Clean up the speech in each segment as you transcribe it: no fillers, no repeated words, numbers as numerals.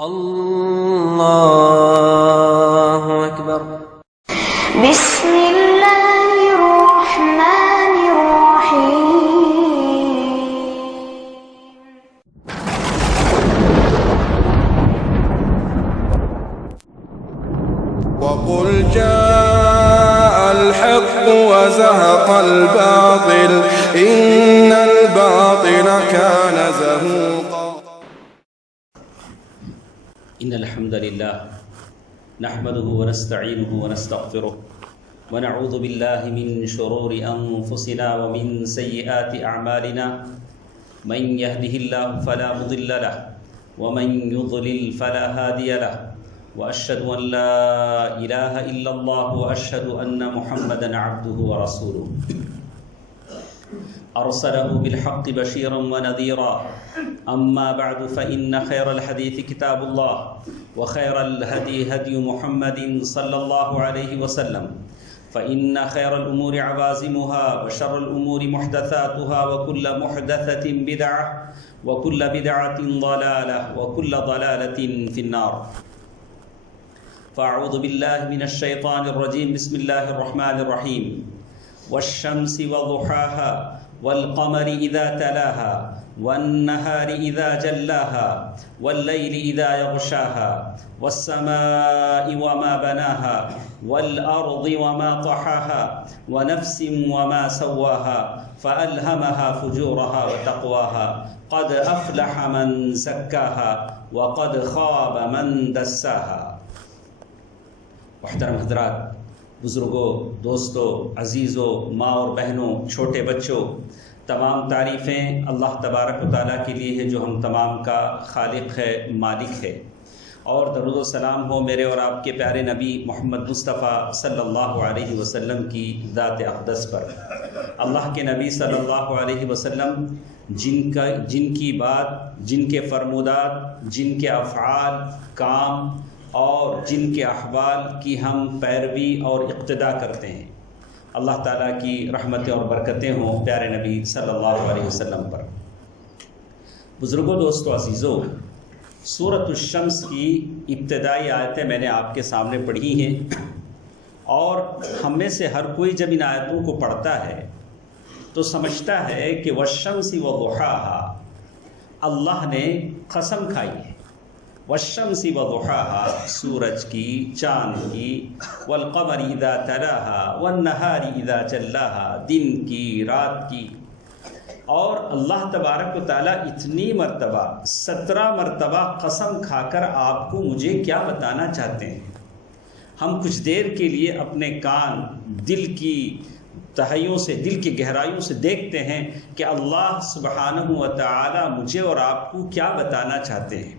الله أكبر. بسم الله الرحمن الرحيم. وقل جاء الحق وزهق الباطل إن الباطل كان زهوقا. إن الحمد لله نحمده ونستعينه ونستغفره ونعوذ بالله من شرور أنفسنا ومن سيئات أعمالنا من يهده الله فلا مضل له ومن يضلل فلا هادي له وأشهد أن لا إله إلا الله وأشهد أن محمدا عبده ورسوله أرسله بالحق بشيرا ونذيرا أما بعد فإن خير الحديث كتاب الله وخير الهدي هدي محمد صلى الله عليه وسلم فإن خير الأمور عوازمها وشر الأمور محدثاتها وكل محدثة بدعة وكل بدعة ضلالة وكل ضلالة في النار. فأعوذ بالله من الشيطان الرجيم. بسم الله الرحمن الرحيم. والشمس وضحاها والقمر إذا تلاها والنهار إذا جلاها والليل إذا يغشاها والسماء وما بناها والأرض وما طحاها ونفس وما سواها فألهمها فجورها وتقواها قد أفلح من زكاها وقد خاب من دساها. محترم حضرات، بزرگوں، دوستوں، عزیزوں، ماں اور بہنوں، چھوٹے بچوں، تمام تعریفیں اللہ تبارک و تعالیٰ کے لیے ہے جو ہم تمام کا خالق ہے، مالک ہے، اور درود و سلام ہو میرے اور آپ کے پیارے نبی محمد مصطفیٰ صلی اللہ علیہ وسلم کی ذات اقدس پر. اللہ کے نبی صلی اللہ علیہ وسلم جن کی بات، جن کے فرمودات، جن کے افعال، کام اور جن کے احوال کی ہم پیروی اور اقتداء کرتے ہیں، اللہ تعالیٰ کی رحمتیں اور برکتیں ہوں پیارے نبی صلی اللہ علیہ وسلم پر. بزرگوں، دوستوں، عزیزوں، سورۃ الشمس کی ابتدائی آیتیں میں نے آپ کے سامنے پڑھی ہیں، اور ہم میں سے ہر کوئی جب ان آیتوں کو پڑھتا ہے تو سمجھتا ہے کہ والشمس وضحاها، اللہ نے قسم کھائی ہے. والشمس وضحاها، سورج کی، چاند کی، والقمر اذا تلاها والنهار اذا جلاها، دن کی، رات کی. اور اللہ تبارک و تعالیٰ اتنی مرتبہ، 17 مرتبہ قسم کھا کر آپ کو مجھے کیا بتانا چاہتے ہیں؟ ہم کچھ دیر کے لیے اپنے کان دل کی تہیوں سے، دل کی گہرائیوں سے دیکھتے ہیں کہ اللہ سبحانہ و تعالیٰ مجھے اور آپ کو کیا بتانا چاہتے ہیں.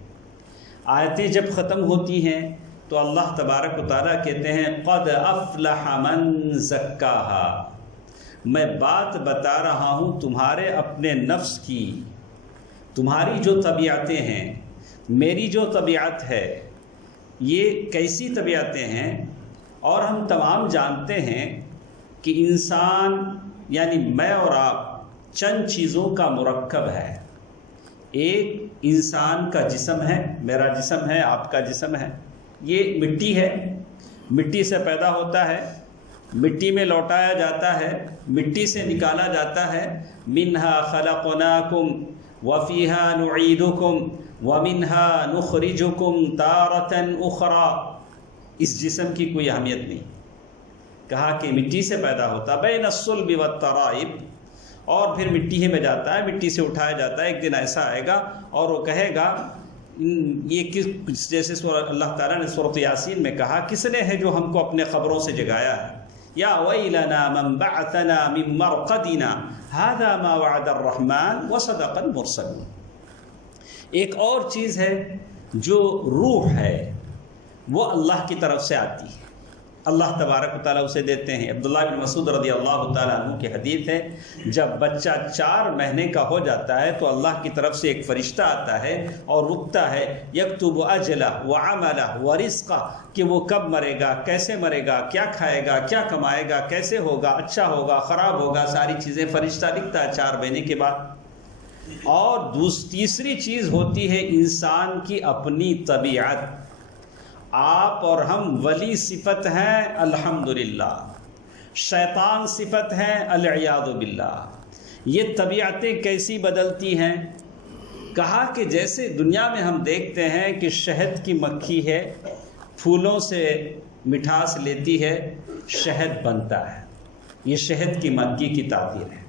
آیتیں جب ختم ہوتی ہیں تو اللہ تبارک و تعالیٰ کہتے ہیں قد افلح من زکاہا، میں بات بتا رہا ہوں تمہارے اپنے نفس کی، تمہاری جو طبیعتیں ہیں، میری جو طبیعت ہے، یہ کیسی طبیعتیں ہیں. اور ہم تمام جانتے ہیں کہ انسان یعنی میں اور آپ چند چیزوں کا مرکب ہے. ایک انسان کا جسم ہے، میرا جسم ہے، آپ کا جسم ہے. یہ مٹی ہے، مٹی سے پیدا ہوتا ہے، مٹی میں لوٹایا جاتا ہے، مٹی سے نکالا جاتا ہے. منہا خلقناکم وفیہا نعیدکم ومنہا نخرجکم تارۃ اخری. اس جسم کی کوئی اہمیت نہیں. کہا کہ مٹی سے پیدا ہوتا، بین الصلب والترائب، اور پھر مٹی ہی میں جاتا ہے، مٹی سے اٹھایا جاتا ہے. ایک دن ایسا آئے گا اور وہ کہے گا، یہ کس، جیسے اللہ تعالیٰ نے سورۃ یاسین میں کہا، کس نے ہے جو ہم کو اپنے قبروں سے جگایا ہے؟ یا ویلنا من بعثنا من مرقدنا هذا ما وعد الرحمن وصدق المرسلون. ایک اور چیز ہے جو روح ہے، وہ اللہ کی طرف سے آتی ہے، اللہ تبارک و تعالیٰ اسے دیتے ہیں. عبداللہ بن مسعود رضی اللہ تعالیٰ عنہ کی حدیث ہے، جب بچہ 4 مہینے کا ہو جاتا ہے تو اللہ کی طرف سے ایک فرشتہ آتا ہے اور رکتا ہے، یکتب اجلہ وعملہ ورزقہ، کہ وہ کب مرے گا، کیسے مرے گا، کیا کھائے گا، کیا کمائے گا، کیسے ہوگا، اچھا ہوگا، خراب ہوگا، ساری چیزیں فرشتہ لکھتا ہے 4 مہینے کے بعد. اور تیسری چیز ہوتی ہے انسان کی اپنی طبیعت. آپ اور ہم ولی صفت ہیں الحمدللہ، شیطان صفت ہیں العیاذ باللہ. یہ طبیعتیں کیسی بدلتی ہیں؟ کہا کہ جیسے دنیا میں ہم دیکھتے ہیں کہ شہد کی مکھی ہے، پھولوں سے مٹھاس لیتی ہے، شہد بنتا ہے. یہ شہد کی مکھی کی تعبیر ہے.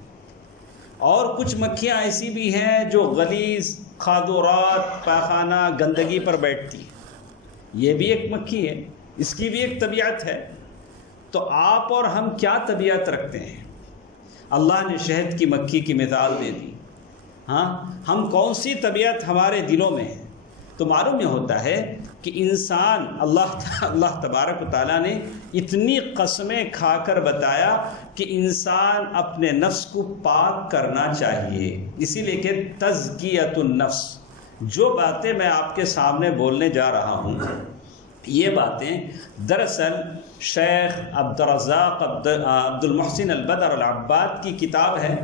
اور کچھ مکھیاں ایسی بھی ہیں جو غلیظ خادرات، پاخانہ، گندگی پر بیٹھتی ہیں. یہ بھی ایک مکھی ہے، اس کی بھی ایک طبیعت ہے. تو آپ اور ہم کیا طبیعت رکھتے ہیں؟ اللہ نے شہد کی مکھی کی مثال دے دی. ہاں، ہم کون سی طبیعت ہمارے دلوں میں ہے؟ تو معلوم یہ ہوتا ہے کہ انسان اللہ تبارک و تعالیٰ نے اتنی قسمیں کھا کر بتایا کہ انسان اپنے نفس کو پاک کرنا چاہیے. اسی لیے کہ تزکیۃ النفس، جو باتیں میں آپ کے سامنے بولنے جا رہا ہوں، یہ باتیں دراصل شیخ عبدالرزاق عبد المحسن البدر العباد کی کتاب ہے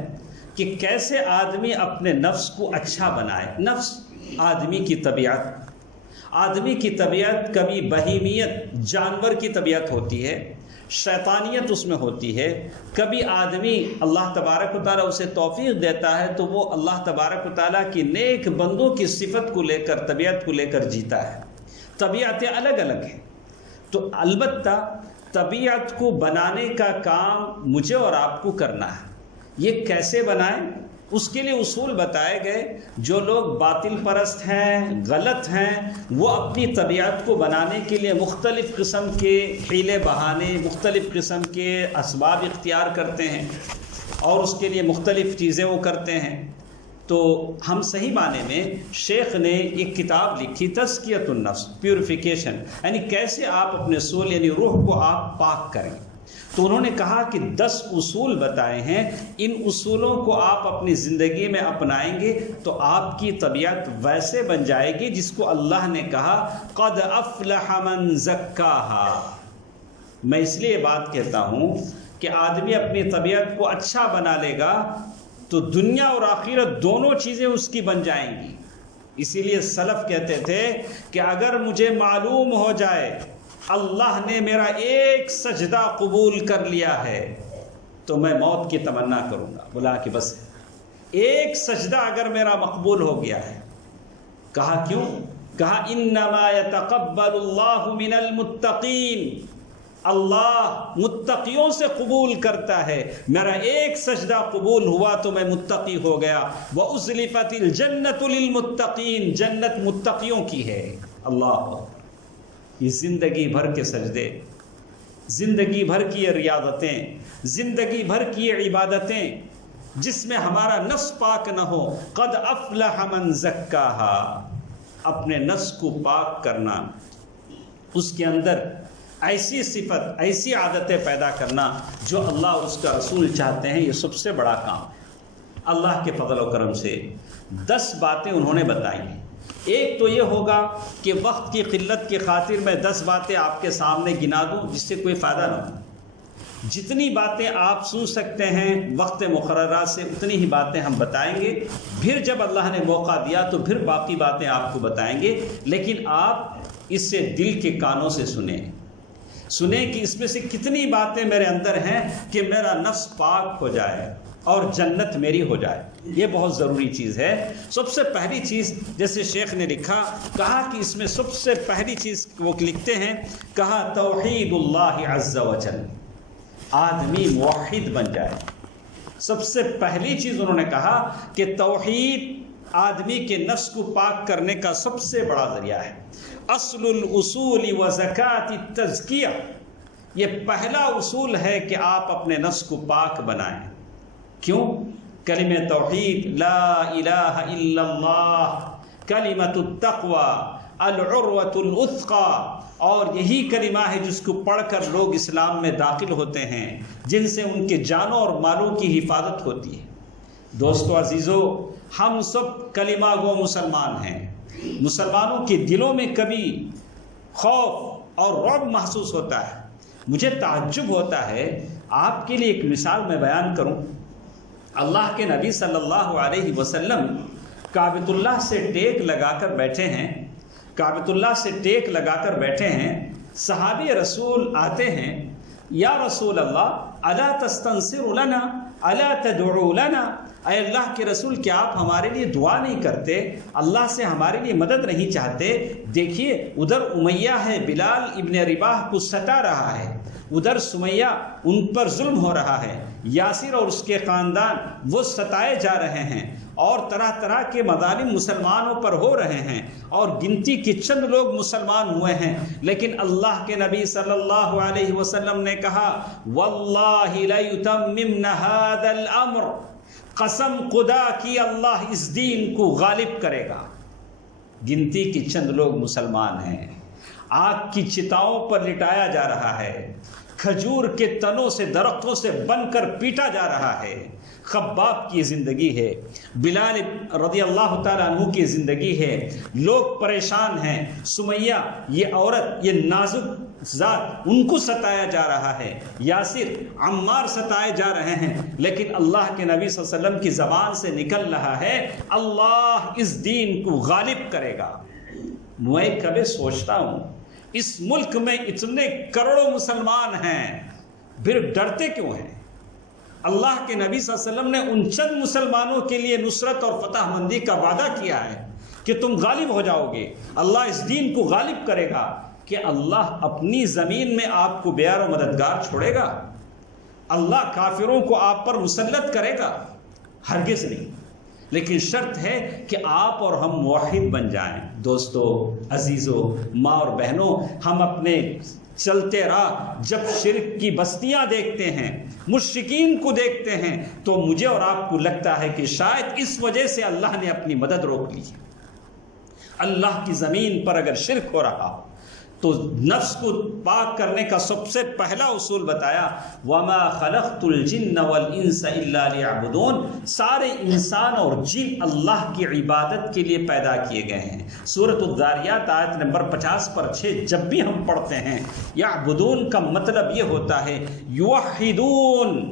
کہ کیسے آدمی اپنے نفس کو اچھا بنائے. نفس آدمی کی طبیعت کبھی بہیمیت، جانور کی طبیعت ہوتی ہے، شیطانیت اس میں ہوتی ہے. کبھی آدمی اللہ تبارک و تعالیٰ اسے توفیق دیتا ہے تو وہ اللہ تبارک و تعالیٰ کی نیک بندوں کی صفت کو لے کر، طبیعت کو لے کر جیتا ہے. طبیعتیں الگ الگ ہیں. تو البتہ طبیعت کو بنانے کا کام مجھے اور آپ کو کرنا ہے. یہ کیسے بنائیں؟ اس کے لیے اصول بتائے گئے. جو لوگ باطل پرست ہیں، غلط ہیں، وہ اپنی طبیعت کو بنانے کے لیے مختلف قسم کے حیلے بہانے، مختلف قسم کے اسباب اختیار کرتے ہیں اور اس کے لیے مختلف چیزیں وہ کرتے ہیں. تو ہم صحیح معنی میں شیخ نے ایک کتاب لکھی تزکیۃ النفس، پیوریفیکیشن، یعنی کیسے آپ اپنے سول یعنی روح کو آپ پاک کریں. تو انہوں نے کہا کہ 10 اصول بتائے ہیں. ان اصولوں کو آپ اپنی زندگی میں اپنائیں گے تو آپ کی طبیعت ویسے بن جائے گی جس کو اللہ نے کہا قد افلح من زکاہا. میں اس لیے بات کہتا ہوں کہ آدمی اپنی طبیعت کو اچھا بنا لے گا تو دنیا اور آخرت دونوں چیزیں اس کی بن جائیں گی. اسی لیے سلف کہتے تھے کہ اگر مجھے معلوم ہو جائے اللہ نے میرا ایک سجدہ قبول کر لیا ہے تو میں موت کی تمنا کروں گا. بولا کہ بس ایک سجدہ اگر میرا مقبول ہو گیا ہے. کہا کیوں؟ کہا انما یتقبل اللہ من المتقین، اللہ متقیوں سے قبول کرتا ہے. میرا ایک سجدہ قبول ہوا تو میں متقی ہو گیا. وَأُزْلِفَتِ الْجَنَّةُ لِلْمُتَّقِينَ، جنت متقیوں کی ہے. اللہ، یہ زندگی بھر کے سجدے، زندگی بھر کی یہ ریاضتیں، زندگی بھر کی یہ عبادتیں جس میں ہمارا نفس پاک نہ ہو. قد افلح من زکاہا، اپنے نفس کو پاک کرنا، اس کے اندر ایسی صفت، ایسی عادتیں پیدا کرنا جو اللہ اور اس کا رسول چاہتے ہیں، یہ سب سے بڑا کام ہے. اللہ کے فضل و کرم سے 10 باتیں انہوں نے بتائی ہیں. ایک تو یہ ہوگا کہ وقت کی قلت کی خاطر میں 10 باتیں آپ کے سامنے گنا دوں جس سے کوئی فائدہ نہ ہو. جتنی باتیں آپ سن سکتے ہیں وقت مقررہ سے اتنی ہی باتیں ہم بتائیں گے. پھر جب اللہ نے موقع دیا تو پھر باقی باتیں آپ کو بتائیں گے. لیکن آپ اس سے دل کے کانوں سے سنیں کہ اس میں سے کتنی باتیں میرے اندر ہیں کہ میرا نفس پاک ہو جائے اور جنت میری ہو جائے. یہ بہت ضروری چیز ہے. سب سے پہلی چیز جیسے شیخ نے لکھا، کہا کہ اس میں سب سے پہلی چیز وہ لکھتے ہیں، کہا توحید اللہ عز و جل، آدمی موحد بن جائے. سب سے پہلی چیز انہوں نے کہا کہ توحید آدمی کے نفس کو پاک کرنے کا سب سے بڑا ذریعہ ہے. اصل الاصول و زکاۃ التزکیہ، یہ پہلا اصول ہے کہ آپ اپنے نفس کو پاک بنائیں. کیوں؟ کلمہ توحید، لا الہ الا اللہ، کلمۃ التقوی، العروۃ الوثقی، اور یہی کلمہ ہے جس کو پڑھ کر لوگ اسلام میں داخل ہوتے ہیں، جن سے ان کے جانوں اور مالوں کی حفاظت ہوتی ہے. دوستو عزیزو، ہم سب کلمہ گو مسلمان ہیں. مسلمانوں کے دلوں میں کبھی خوف اور رعب محسوس ہوتا ہے. مجھے تعجب ہوتا ہے، آپ کے لیے ایک مثال میں بیان کروں. اللہ کے نبی صلی اللہ علیہ وسلم کعبۃ اللہ سے ٹیک لگا کر بیٹھے ہیں، کعبۃ اللہ سے ٹیک لگا کر بیٹھے ہیں، صحابی رسول آتے ہیں، یا رسول اللہ الا تستنصر لنا الا تدعو لنا، اے اللہ کے رسول کیا آپ ہمارے لیے دعا نہیں کرتے، اللہ سے ہمارے لیے مدد نہیں چاہتے؟ دیکھیے ادھر امیہ ہے، بلال ابن رباح کو ستا رہا ہے، ادھر سمیہ ان پر ظلم ہو رہا ہے، یاسر اور اس کے خاندان وہ ستائے جا رہے ہیں، اور طرح طرح کے مظالم مسلمانوں پر ہو رہے ہیں، اور گنتی کے چند لوگ مسلمان ہوئے ہیں، لیکن اللہ کے نبی صلی اللہ علیہ وسلم نے کہا واللہ لیتممن ھذا الامر، قسم خدا کی اللہ اس دین کو غالب کرے گا۔ گنتی کے چند لوگ مسلمان ہیں، آگ کی چتاؤں پر لٹایا جا رہا ہے، کھجور کے تنوں سے درختوں سے بن کر پیٹا جا رہا ہے، خباب کی زندگی ہے، بلال رضی اللہ تعالیٰ عنہ کی زندگی ہے، لوگ پریشان ہیں، سمیہ یہ عورت، یہ نازک ذات، ان کو ستایا جا رہا ہے، یاسر عمار ستائے جا رہے ہیں، لیکن اللہ کے نبی صلی اللہ علیہ وسلم کی زبان سے نکل رہا ہے اللہ اس دین کو غالب کرے گا۔ میں کبھی سوچتا ہوں اس ملک میں اتنے کروڑوں مسلمان ہیں، پھر ڈرتے کیوں ہیں؟ اللہ کے نبی صلی اللہ علیہ وسلم نے ان چند مسلمانوں کے لیے نصرت اور فتح مندی کا وعدہ کیا ہے کہ تم غالب ہو جاؤ گے، اللہ اس دین کو غالب کرے گا۔ کہ اللہ اپنی زمین میں آپ کو بیار و مددگار چھوڑے گا؟ اللہ کافروں کو آپ پر مسلط کرے گا؟ ہرگز نہیں، لیکن شرط ہے کہ آپ اور ہم موحد بن جائیں۔ دوستو، عزیزو، ماں اور بہنوں، ہم اپنے چلتے راہ جب شرک کی بستیاں دیکھتے ہیں، مشرکین کو دیکھتے ہیں، تو مجھے اور آپ کو لگتا ہے کہ شاید اس وجہ سے اللہ نے اپنی مدد روک لی۔ اللہ کی زمین پر اگر شرک ہو رہا تو نفس کو پاک کرنے کا سب سے پہلا اصول بتایا وَمَا خَلَقْتُ الْجِنَّ وَالْإِنسَ إِلَّا لِيَعْبُدُونَ، سارے انسان اور جن اللہ کی عبادت کے لیے پیدا کیے گئے ہیں۔ سورۃ الذاریات آیت نمبر 50 پر 6 جب بھی ہم پڑھتے ہیں، یعبدون کا مطلب یہ ہوتا ہے یوحدون،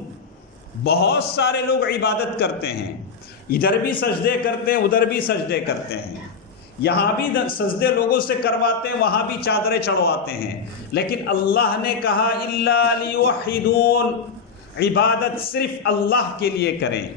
بہت سارے لوگ عبادت کرتے ہیں، ادھر بھی سجدے کرتے ہیں، ادھر بھی سجدے کرتے ہیں، یہاں بھی سجدے لوگوں سے کرواتے ہیں، وہاں بھی چادریں چڑھواتے ہیں، لیکن اللہ نے کہا الا لیوحدون، عبادت صرف اللہ کے لیے کریں،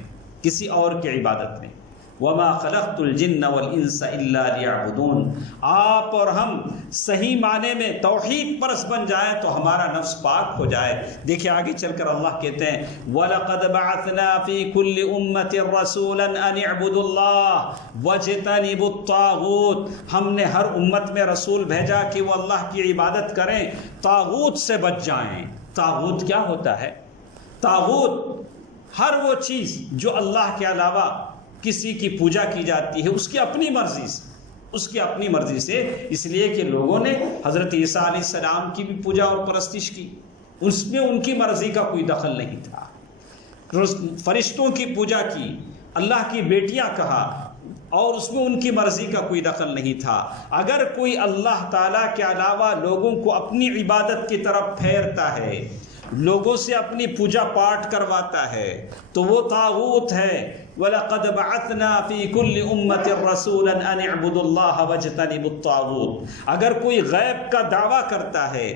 کسی اور کی عبادت نہیں۔ وما خلقت الجن والانس الا لیعبدون، آپ اور ہم صحیح معنی میں توحید پرست بن جائیں تو ہمارا نفس پاک ہو جائے۔ دیکھیں آگے چل کر اللہ کہتے ہیں وَلَقَدْ بَعَثْنَا فِي كُلِّ أُمَّةٍ رَسُولًا أَنِ اعْبُدُوا اللَّهَ وَاجْتَنِبُوا الطَّاغُوتَ، ہم نے ہر امت میں رسول بھیجا کہ وہ اللہ کی عبادت کریں، طاغوت سے بچ جائیں۔ طاغوت کیا ہوتا ہے؟ طاغوت ہر وہ چیز جو اللہ کے علاوہ کسی کی پوجا کی جاتی ہے اس کی اپنی مرضی سے، اس کی اپنی مرضی سے، اس لیے کہ لوگوں نے حضرت عیسیٰ علیہ السلام کی بھی پوجا اور پرستش کی، اس میں ان کی مرضی کا کوئی دخل نہیں تھا۔ فرشتوں کی پوجا کی، اللہ کی بیٹیاں کہا، اور اس میں ان کی مرضی کا کوئی دخل نہیں تھا۔ اگر کوئی اللہ تعالیٰ کے علاوہ لوگوں کو اپنی عبادت کی طرف پھیرتا ہے، لوگوں سے اپنی پوجا پاٹ کرواتا ہے، تو وہ طاغوت ہے۔ وَلَقَدْ بَعَثْنَا فِي كُلِّ أُمَّةٍ رَسُولًا أَنِ اعْبُدُوا اللَّهَ وَاجْتَنِبُوا الطَّاغُوتَ، اگر کوئی غیب کا دعویٰ کرتا ہے،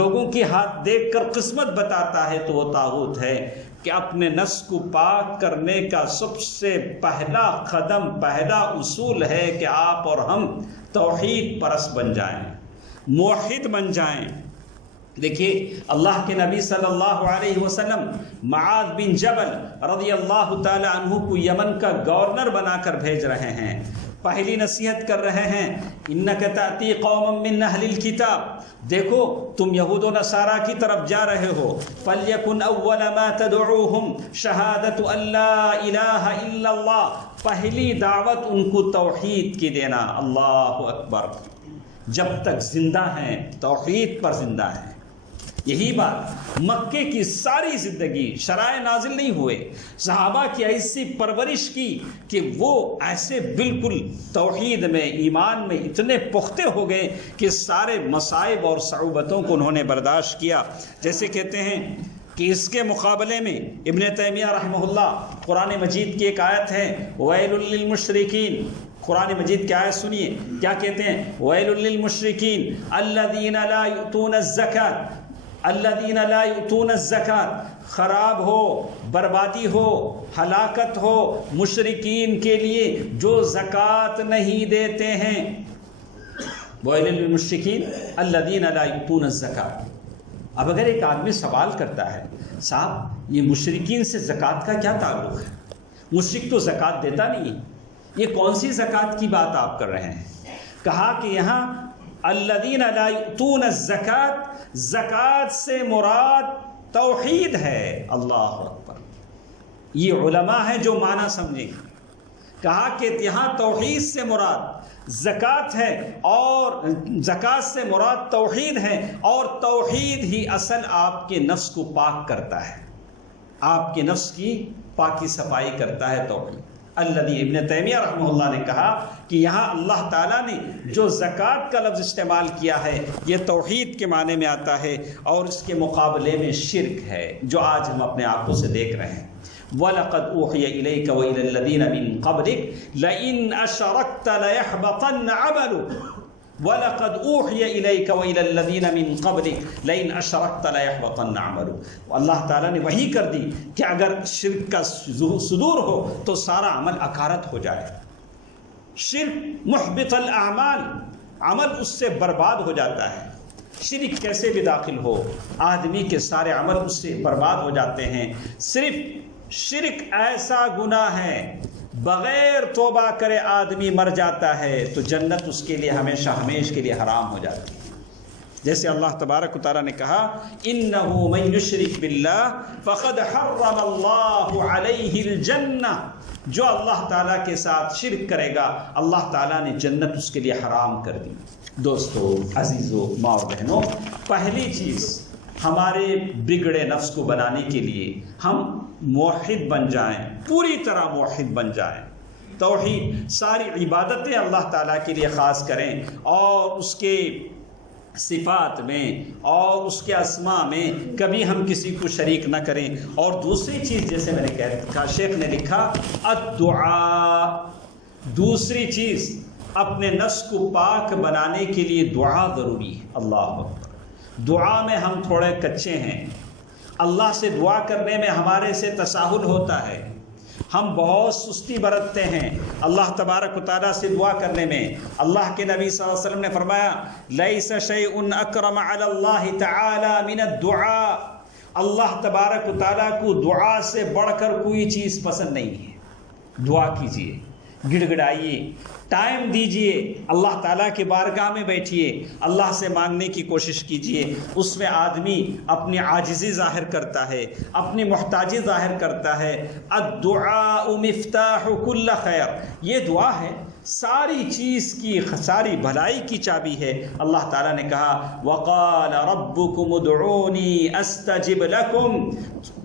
لوگوں کے ہاتھ دیکھ کر قسمت بتاتا ہے، تو وہ طاغوت ہے۔ کہ اپنے نفس کو پاک کرنے کا سب سے پہلا قدم، پہلا اصول ہے کہ آپ اور ہم توحید پرست بن جائیں، موحد بن جائیں۔ دیکھیے اللہ کے نبی صلی اللہ علیہ وسلم معاذ بن جبل رضی اللہ تعالی عنہ کو یمن کا گورنر بنا کر بھیج رہے ہیں، پہلی نصیحت کر رہے ہیں انک تأتی قوما من اہل الکتاب، دیکھو تم یہود و نصارہ کی طرف جا رہے ہو، فلیکن اول ما تدعوہم شہادت ان لا الہ الا اللہ، پہلی دعوت ان کو توحید کی دینا۔ اللہ اکبر، جب تک زندہ ہیں توحید پر زندہ ہیں۔ یہی بات مکے کی ساری زندگی شرائع نازل نہیں ہوئے، صحابہ کی ایسی پرورش کی کہ وہ ایسے بالکل توحید میں، ایمان میں اتنے پختہ ہو گئے کہ سارے مصائب اور صعوبتوں کو انہوں نے برداشت کیا۔ جیسے کہتے ہیں کہ اس کے مقابلے میں ابن تیمیہ رحمہ اللہ قرآن مجید کی ایک آیت ہے ویل للمشرکین، قرآن مجید کی آیت سنیے کیا کہتے ہیں، ویل للمشرکین الذین لا یؤتون الزکاۃ، الذین لا یؤتون الزکاۃ، خراب ہو، بربادی ہو، ہلاکت ہو مشرکین کے لیے جو زکوٰۃ نہیں دیتے ہیں، ویل للمشرکین الذین لا یؤتون الزکاۃ۔ اب اگر ایک آدمی سوال کرتا ہے صاحب یہ مشرکین سے زکوٰۃ کا کیا تعلق ہے، مشرک تو زکوٰۃ دیتا نہیں ہے، یہ کون سی زکوٰۃ کی بات آپ کر رہے ہیں؟ کہا کہ یہاں الذین لا یؤتون الزکاۃ، زکوٰۃ سے مراد توحید ہے۔ اللہ اکبر، یہ علماء ہیں جو معنی سمجھیں۔ کہا کہ یہاں توحید سے مراد زکوٰۃ ہے اور زکوٰۃ سے مراد توحید ہے، اور توحید ہی اصل آپ کے نفس کو پاک کرتا ہے، آپ کے نفس کی پاکی صفائی کرتا ہے توحید۔ الذی، ابن تیمیہ رحمہ اللہ نے کہا کہ یہاں اللہ تعالیٰ نے جو زکوٰۃ کا لفظ استعمال کیا ہے یہ توحید کے معنی میں آتا ہے، اور اس کے مقابلے میں شرک ہے جو آج ہم اپنے آنکھوں سے دیکھ رہے ہیں۔ وَلَقَدْ أُوحِيَ إِلَيْكَ وَإِلَى الَّذِينَ مِن قَبْلِكَ لَئِنْ أَشْرَكْتَ لَيَحْبَطَنَّ عَمَلُكَ وَلَقَدْ أُوحِيَ إِلَيْكَ وَإِلَى الَّذِينَ مِن قَبْلِكَ لَئِنْ أَشْرَكْتَ لَيَحْبَطَنَّ عَمَلُكَ۔ اللہ تعالیٰ نے وحی کر دی کہ اگر شرک کا صدور ہو تو سارا عمل اکارت ہو جائے۔ شرک محبط الاعمال، عمل اس سے برباد ہو جاتا ہے۔ شرک کیسے بھی داخل ہو آدمی کے سارے عمل اس سے برباد ہو جاتے ہیں۔ صرف شرک ایسا گناہ ہے بغیر توبہ کرے آدمی مر جاتا ہے تو جنت اس کے لیے ہمیشہ ہمیشہ کے لیے حرام ہو جاتی ہے۔ جیسے اللہ تبارک و تعالیٰ نے کہا انہ من یشرک باللہ فقد حرم اللہ علیہ الجنہ، جو اللہ تعالیٰ کے ساتھ شرک کرے گا اللہ تعالیٰ نے جنت اس کے لیے حرام کر دی۔ دوستو، عزیزو، ماں اور بہنوں، پہلی چیز ہمارے بگڑے نفس کو بنانے کے لیے ہم موحد بن جائیں، پوری طرح موحد بن جائیں۔ توحید، ساری عبادتیں اللہ تعالیٰ کے لیے خاص کریں، اور اس کے صفات میں اور اس کے اسماء میں کبھی ہم کسی کو شریک نہ کریں۔ اور دوسری چیز جیسے میں نے کہا، شیخ نے لکھا الدعاء، دوسری چیز اپنے نفس کو پاک بنانے کے لیے دعا ضروری ہے۔ اللہ اکبر، دعا میں ہم تھوڑے کچے ہیں، اللہ سے دعا کرنے میں ہمارے سے تساہل ہوتا ہے، ہم بہت سستی برتتے ہیں اللہ تبارک و تعالیٰ سے دعا کرنے میں۔ اللہ کے نبی صلی اللہ علیہ وسلم نے فرمایا لیس شیء اکرم علی اللہ تعالی من الدعاء، اللہ تبارک و تعالیٰ کو دعا سے بڑھ کر کوئی چیز پسند نہیں ہے۔ دعا کیجئے، گڑ گڑائیے، ٹائم دیجئے، اللہ تعالیٰ کے بارگاہ میں بیٹھیے، اللہ سے مانگنے کی کوشش کیجئے۔ اس میں آدمی اپنی عاجزی ظاہر کرتا ہے، اپنی محتاجی ظاہر کرتا ہے۔ الدعاء مفتاح کل خیر، یہ دعا ہے ساری چیز کی، ساری بھلائی کی چابی ہے۔ اللہ تعالیٰ نے کہا وقال ربکم ادعونی استجب لکم،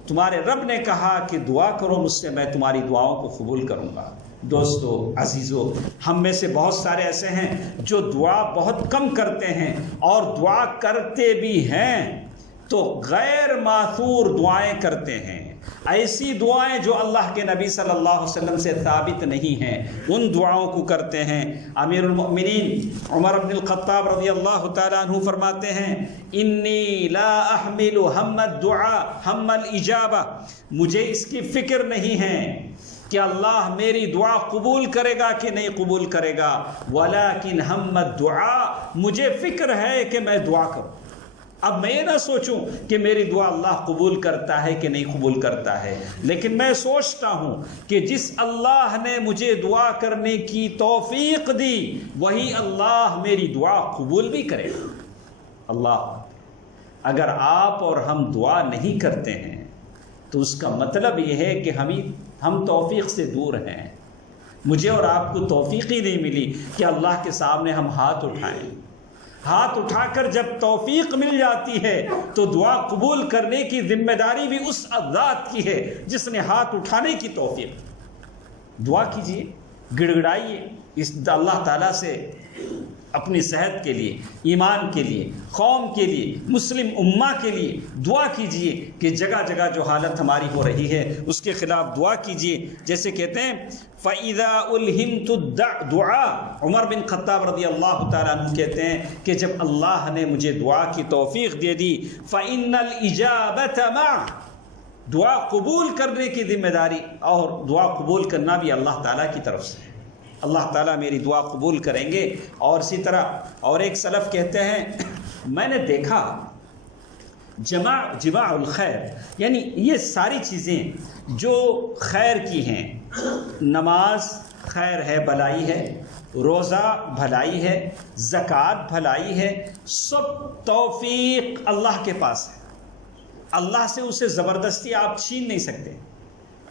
تمہارے رب نے کہا کہ دعا کرو مجھ سے، میں تمہاری دعاؤں کو قبول کروں گا۔ دوستو، عزیزو، ہم میں سے بہت سارے ایسے ہیں جو دعا بہت کم کرتے ہیں، اور دعا کرتے بھی ہیں تو غیر ماثور دعائیں کرتے ہیں، ایسی دعائیں جو اللہ کے نبی صلی اللہ علیہ وسلم سے ثابت نہیں ہیں، ان دعاؤں کو کرتے ہیں۔ امیر المؤمنین عمر بن الخطاب رضی اللہ تعالیٰ عنہ فرماتے ہیں انی لا احمل ہم الدعاء ہم الاجابہ، مجھے اس کی فکر نہیں ہے کہ اللہ میری دعا قبول کرے گا کہ نہیں قبول کرے گا، ولیکن ہم الدعاء، مجھے فکر ہے کہ میں دعا کروں۔ اب میں یہ نہ سوچوں کہ میری دعا اللہ قبول کرتا ہے کہ نہیں قبول کرتا ہے، لیکن میں سوچتا ہوں کہ جس اللہ نے مجھے دعا کرنے کی توفیق دی وہی اللہ میری دعا قبول بھی کرے گا۔ اللہ، اگر آپ اور ہم دعا نہیں کرتے ہیں تو اس کا مطلب یہ ہے کہ ہم توفیق سے دور ہیں۔ مجھے اور آپ کو توفیق ہی نہیں ملی کہ اللہ کے سامنے ہم ہاتھ اٹھائیں۔ ہاتھ اٹھا کر جب توفیق مل جاتی ہے تو دعا قبول کرنے کی ذمہ داری بھی اس ذات کی ہے جس نے ہاتھ اٹھانے کی توفیق۔ دعا کیجیے، گڑ گڑائیے، اس اللہ تعالیٰ سے اپنی صحت کے لیے، ایمان کے لیے، قوم کے لیے، مسلم امہ کے لیے دعا کیجئے کہ جگہ جگہ جو حالت ہماری ہو رہی ہے اس کے خلاف دعا کیجئے۔ جیسے کہتے ہیں فَإِذَا أُلْهِمْتُ الدُّعَاء، عمر بن خطاب رضی اللہ تعالیٰ عنہ کہتے ہیں کہ جب اللہ نے مجھے دعا کی توفیق دے دی فَإِنَّ الْإِجَابَةَ مَعَ، دعا قبول کرنے کی ذمہ داری اور دعا قبول کرنا بھی اللہ تعالیٰ کی طرف سے ہے۔ اللہ تعالیٰ میری دعا قبول کریں گے۔ اور اسی طرح اور ایک سلف کہتے ہیں میں نے دیکھا جماع الخیر، یعنی یہ ساری چیزیں جو خیر کی ہیں، نماز خیر ہے، بھلائی ہے، روزہ بھلائی ہے، زکوٰۃ بھلائی ہے، سب توفیق اللہ کے پاس ہے۔ اللہ سے اسے زبردستی آپ چھین نہیں سکتے۔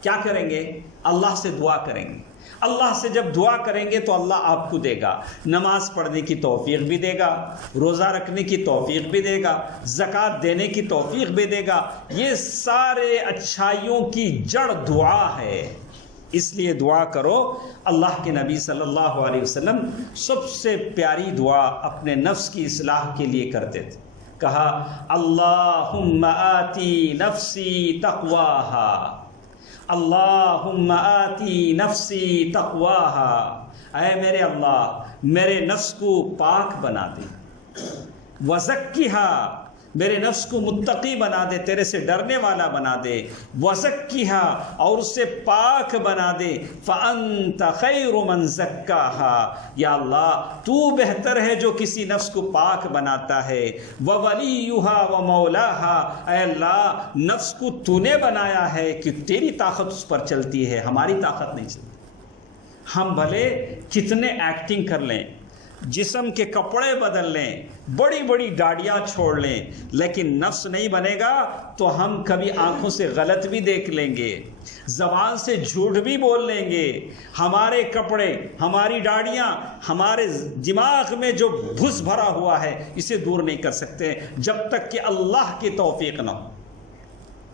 کیا کریں گے؟ اللہ سے دعا کریں گے۔ اللہ سے جب دعا کریں گے تو اللہ آپ کو دے گا، نماز پڑھنے کی توفیق بھی دے گا، روزہ رکھنے کی توفیق بھی دے گا، زکوٰۃ دینے کی توفیق بھی دے گا۔ یہ سارے اچھائیوں کی جڑ دعا ہے، اس لیے دعا کرو۔ اللہ کے نبی صلی اللہ علیہ وسلم سب سے پیاری دعا اپنے نفس کی اصلاح کے لیے کرتے تھے۔ کہا اللہم آتی نفسی تقواہا، اللہم آتی نفسی تقواہا، اے میرے اللہ میرے نفس کو پاک بنا دے، وزکیہا، میرے نفس کو متقی بنا دے، تیرے سے ڈرنے والا بنا دے، وزکیہا، اور اس سے پاک بنا دے، فانت خیر من زکاہا، یا اللہ تو بہتر ہے جو کسی نفس کو پاک بناتا ہے، وولیہا ومولاہا، اے اللہ نفس کو تو نے بنایا ہے کہ تیری طاقت اس پر چلتی ہے، ہماری طاقت نہیں چلتی۔ ہم بھلے کتنے ایکٹنگ کر لیں، جسم کے کپڑے بدل لیں، بڑی بڑی داڑیاں چھوڑ لیں، لیکن نفس نہیں بنے گا تو ہم کبھی آنکھوں سے غلط بھی دیکھ لیں گے، زبان سے جھوٹ بھی بول لیں گے۔ ہمارے کپڑے، ہماری داڑیاں، ہمارے دماغ میں جو بھس بھرا ہوا ہے اسے دور نہیں کر سکتے جب تک کہ اللہ کی توفیق نہ ہو۔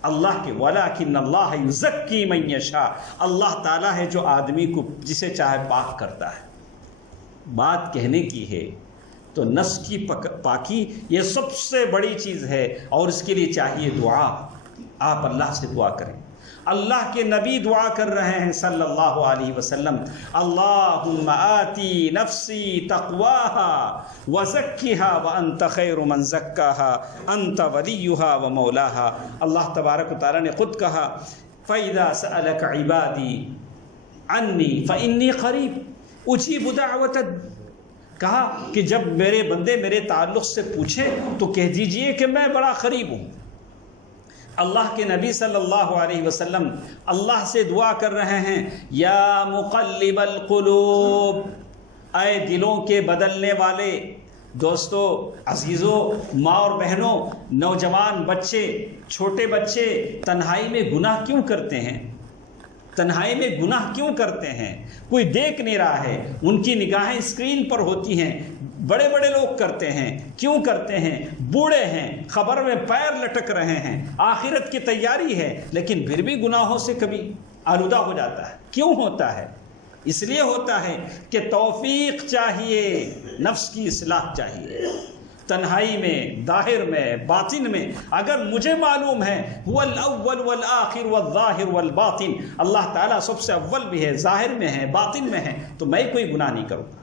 اللہ کے وَلَٰكِنَّ اللَّهَ يُزَكِّي مَن يَشَاءُ، اللہ تعالیٰ ہے جو آدمی کو جسے چاہے پاک کرتا ہے۔ بات کہنے کی ہے تو نفس کی پاکی یہ سب سے بڑی چیز ہے، اور اس کے لیے چاہیے دعا۔ آپ اللہ سے دعا کریں۔ اللہ کے نبی دعا کر رہے ہیں صلی اللہ علیہ وسلم، اللہم آتی نفسی تقواہا وزکیہا وانت خیر من زکاہا انت ولیہا ومولاہا۔ اللہ تبارک و تعالیٰ نے خود کہا فَإِذَا سَأَلَكَ عِبَادِي عَنِّي فَإِنِّي قَرِيبٌ اجیب دعوت، کہا کہ جب میرے بندے میرے تعلق سے پوچھیں تو کہہ دیجئے کہ میں بڑا قریب ہوں۔ اللہ کے نبی صلی اللہ علیہ وسلم اللہ سے دعا کر رہے ہیں یا مقلب القلوب، اے دلوں کے بدلنے والے۔ دوستو، عزیزو، ماں اور بہنوں، نوجوان بچے، چھوٹے بچے تنہائی میں گناہ کیوں کرتے ہیں؟ تنہائی میں گناہ کیوں کرتے ہیں؟ کوئی دیکھ نہیں رہا ہے، ان کی نگاہیں اسکرین پر ہوتی ہیں۔ بڑے بڑے لوگ کرتے ہیں، کیوں کرتے ہیں؟ بوڑھے ہیں، خبر میں پیر لٹک رہے ہیں، آخرت کی تیاری ہے، لیکن پھر بھی گناہوں سے کبھی آلودہ ہو جاتا ہے۔ کیوں ہوتا ہے؟ اس لیے ہوتا ہے کہ توفیق چاہیے، نفس کی اصلاح چاہیے۔ تنہائی میں، ظاہر میں، باطن میں اگر مجھے معلوم ہے هو الاول والآخر والظاہر والباطن، اللہ تعالیٰ سب سے اول بھی ہے، ظاہر میں ہے، باطن میں ہے، تو میں کوئی گناہ نہیں کروں گا۔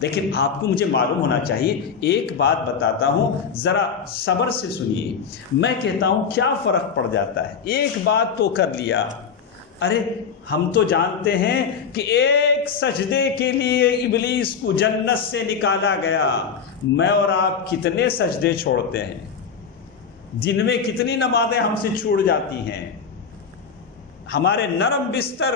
لیکن آپ کو مجھے معلوم ہونا چاہیے۔ ایک بات بتاتا ہوں، ذرا صبر سے سنیے۔ میں کہتا ہوں کیا فرق پڑ جاتا ہے، ایک بات تو کر لیا۔ ارے ہم تو جانتے ہیں کہ ایک سجدے کے لیے ابلیس کو جنت سے نکالا گیا۔ میں اور آپ کتنے سجدے چھوڑتے ہیں، جن میں کتنی نمازیں ہم سے چھوٹ جاتی ہیں۔ ہمارے نرم بستر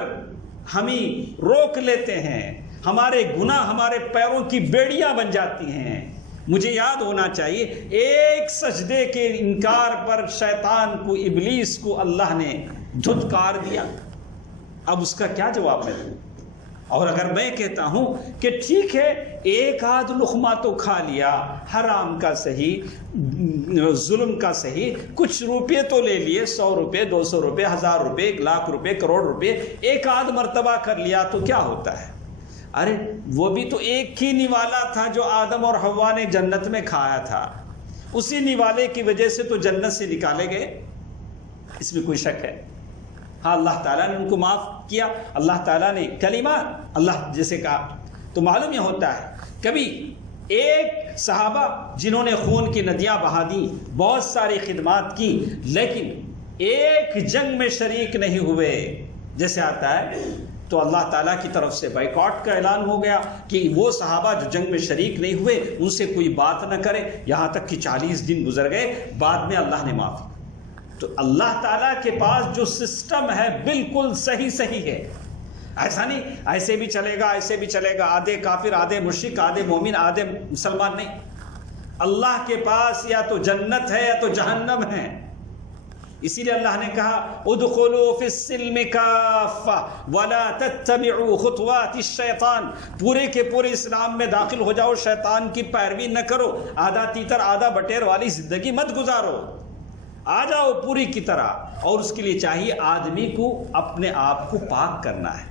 ہمیں روک لیتے ہیں، ہمارے گناہ ہمارے پیروں کی بیڑیاں بن جاتی ہیں۔ مجھے یاد ہونا چاہیے ایک سجدے کے انکار پر شیطان کو، ابلیس کو اللہ نے دھتکار دیا۔ اب اس کا کیا جواب میں دوں؟ اور اگر میں کہتا ہوں کہ ٹھیک ہے ایک آدھ لقمہ تو کھا لیا، حرام کا صحیح، ظلم کا صحیح، کچھ روپے تو لے لیے، 100 روپے، 200 روپے، 1000 روپے، 1 لاکھ روپے، کروڑ روپے، ایک آدھ مرتبہ کر لیا تو کیا ہوتا ہے؟ ارے وہ بھی تو ایک ہی نوالا تھا جو آدم اور حوا نے جنت میں کھایا تھا، اسی نوالے کی وجہ سے تو جنت سے نکالے گئے، اس میں کوئی شک ہے؟ ہاں اللہ تعالیٰ نے ان کو معاف کیا، اللہ تعالیٰ نے کلمہ اللہ جیسے کہا، تو معلوم یہ ہوتا ہے کبھی ایک صحابہ جنہوں نے خون کی ندیاں بہا دیں، بہت ساری خدمات کی، لیکن ایک جنگ میں شریک نہیں ہوئے جیسے آتا ہے، تو اللہ تعالیٰ کی طرف سے بائیکاٹ کا اعلان ہو گیا کہ وہ صحابہ جو جنگ میں شریک نہیں ہوئے ان سے کوئی بات نہ کرے، یہاں تک کہ 40 دن گزر گئے، بعد میں اللہ نے معاف. تو اللہ تعالیٰ کے پاس جو سسٹم ہے بالکل صحیح ہے، ایسا نہیں ایسے بھی چلے گا ایسے بھی چلے گا، آدھے کافر آدھے مشرک آدھے مومن آدھے مسلمان، نہیں. اللہ کے پاس یا تو جنت ہے یا تو جہنم ہے. اسی لیے اللہ نے کہا ادخلوا فی السلم کافہ ولا تتبعوا خطوات الشیطان، پورے کے پورے اسلام میں داخل ہو جاؤ، شیطان کی پیروی نہ کرو، آدھا تیتر آدھا بٹیر والی زندگی مت گزارو، آ جاؤ پوری کی طرح. اور اس کے لیے چاہیے آدمی کو اپنے آپ کو پاک کرنا ہے.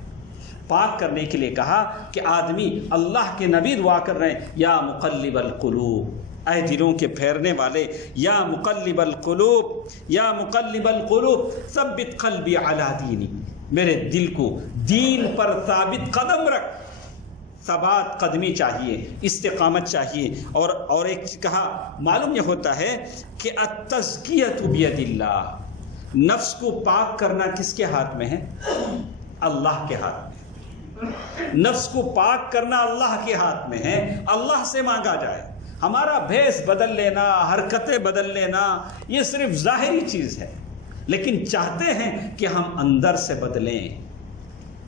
پاک کرنے کے لیے کہا کہ آدمی، اللہ کے نبی دعا کر رہے ہیں یا مقلب القلوب، اے دلوں کے پھیرنے والے، یا مقلب القلوب یا مقلب القلوب ثبت قلبی علی دینی، میرے دل کو دین پر ثابت قدم رکھ. ثبات قدمی چاہیے، استقامت چاہیے. اور ایک کہا معلوم یہ ہوتا ہے کہ التزکیۃ بید اللہ، نفس کو پاک کرنا کس کے ہاتھ میں ہے؟ اللہ کے ہاتھ میں. نفس کو پاک کرنا اللہ کے ہاتھ میں ہے، اللہ سے مانگا جائے. ہمارا بھیس بدل لینا، حرکتیں بدل لینا، یہ صرف ظاہری چیز ہے، لیکن چاہتے ہیں کہ ہم اندر سے بدلیں،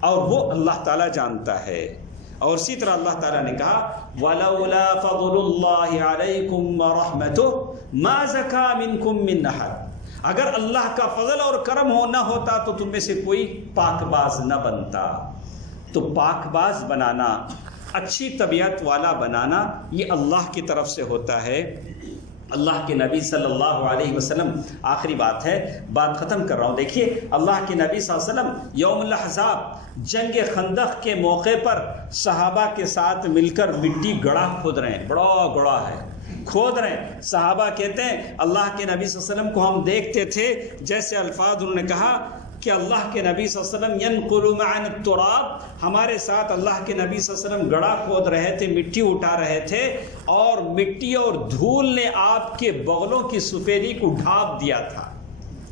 اور وہ اللہ تعالیٰ جانتا ہے. اور اسی طرح اللہ تعالیٰ نے کہا وَلَوْلَا فَضْلُ اللَّهِ عَلَيْكُمْ وَرَحْمَتُهُ مَا زَكَىٰ مِنْكُمْ مِنْ أَحَدٍ، اگر اللہ کا فضل اور کرم نہ ہوتا تو تم میں سے کوئی پاک باز نہ بنتا. تو پاک باز بنانا، اچھی طبیعت والا بنانا، یہ اللہ کی طرف سے ہوتا ہے. اللہ کے نبی صلی اللہ علیہ وسلم، آخری بات ہے، بات ختم کر رہا ہوں. دیکھیے اللہ کے نبی صلی اللہ علیہ وسلم یوم الاحزاب جنگ خندق کے موقع پر صحابہ کے ساتھ مل کر مٹی گڑھا کھود رہے ہیں، بڑا گڑھا ہے کھود رہے ہیں. صحابہ کہتے ہیں اللہ کے نبی صلی اللہ علیہ وسلم کو ہم دیکھتے تھے، جیسے الفاظ انہوں نے کہا کہ اللہ کے نبی صلی اللہ علیہ وسلم ینقل معنا التراب، ہمارے ساتھ اللہ کے نبی صلی اللہ علیہ وسلم گڑھا کھود رہے تھے، مٹی اٹھا رہے تھے، اور مٹی اور دھول نے آپ کے بغلوں کی سفیدی کو ڈھانپ دیا تھا.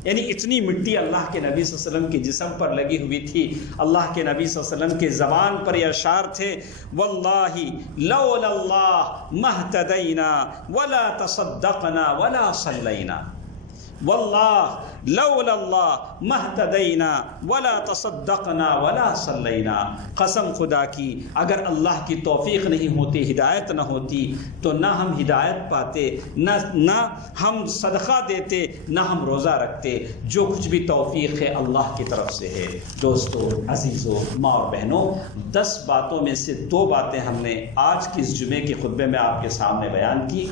یعنی اتنی مٹی اللہ کے نبی صلی اللہ علیہ وسلم کے جسم پر لگی ہوئی تھی. اللہ کے نبی صلی اللہ علیہ وسلم کے زبان پر یہ اشعار تھے واللہ لولا اللہ مہتدینا ولا تصدقنا ولا صلینا، واللہ لولا اللہ مہتدینا ولا تصدقنا ولا صلینا. قسم خدا کی اگر اللہ کی توفیق نہیں ہوتی، ہدایت نہ ہوتی، تو نہ ہم ہدایت پاتے، نہ ہم صدقہ دیتے، نہ ہم روزہ رکھتے. جو کچھ بھی توفیق ہے اللہ کی طرف سے ہے. دوستو، عزیزو، ماں اور بہنوں، 10 باتوں میں سے 2 باتیں ہم نے آج کی اس جمعے کے خطبے میں آپ کے سامنے بیان کی.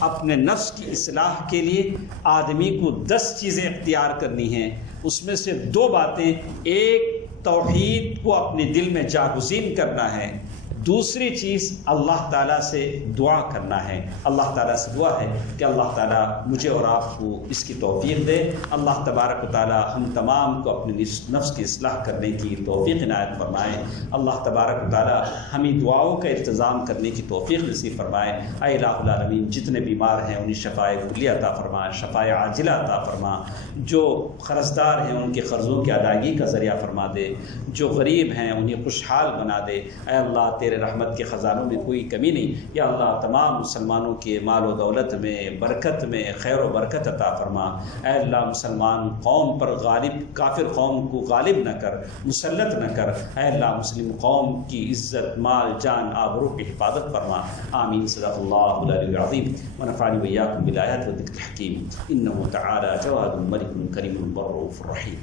اپنے نفس کی اصلاح کے لیے آدمی کو 10 چیزیں اختیار کرنی ہیں. اس میں سے 2 باتیں، ایک توحید کو اپنے دل میں جاگزین کرنا ہے، دوسری چیز اللہ تعالیٰ سے دعا کرنا ہے. اللہ تعالیٰ سے دعا ہے کہ اللہ تعالیٰ مجھے اور آپ کو اس کی توفیق دے. اللہ تبارک و تعالیٰ ہم تمام کو اپنے نفس کی اصلاح کرنے کی توفیق عنایت فرمائے. اللہ تبارک و تعالیٰ ہمیں دعاؤں کا التزام کرنے کی توفیق نصیب فرمائے. اے الہ العالمین، جتنے بیمار ہیں انہیں شفاء کلیہ عطا فرما، شفاء عاجلہ عطا فرما. جو قرضدار ہیں ان کے قرضوں کی ادائیگی کا ذریعہ فرما دے. جو غریب ہیں انہیں خوشحال بنا دے. اے اللہ، تیرے رحمت کے خزانوں میں کوئی کمی نہیں. یا اللہ، تمام مسلمانوں کے مال و دولت میں، برکت میں خیر و برکت عطا فرما. اے اللہ، مسلمان قوم پر غالب، کافر قوم کو غالب نہ کر، مسلط نہ کر. اے اللہ، مسلم قوم کی عزت، مال، جان، آبرو کی حفاظت فرما. آمین. صدق اللہ العلی العظیم. ونفعني وإياكم بالآيات والذكر الحكيم. إنه تعالى جواد ملك كريم بر رؤوف رحيم.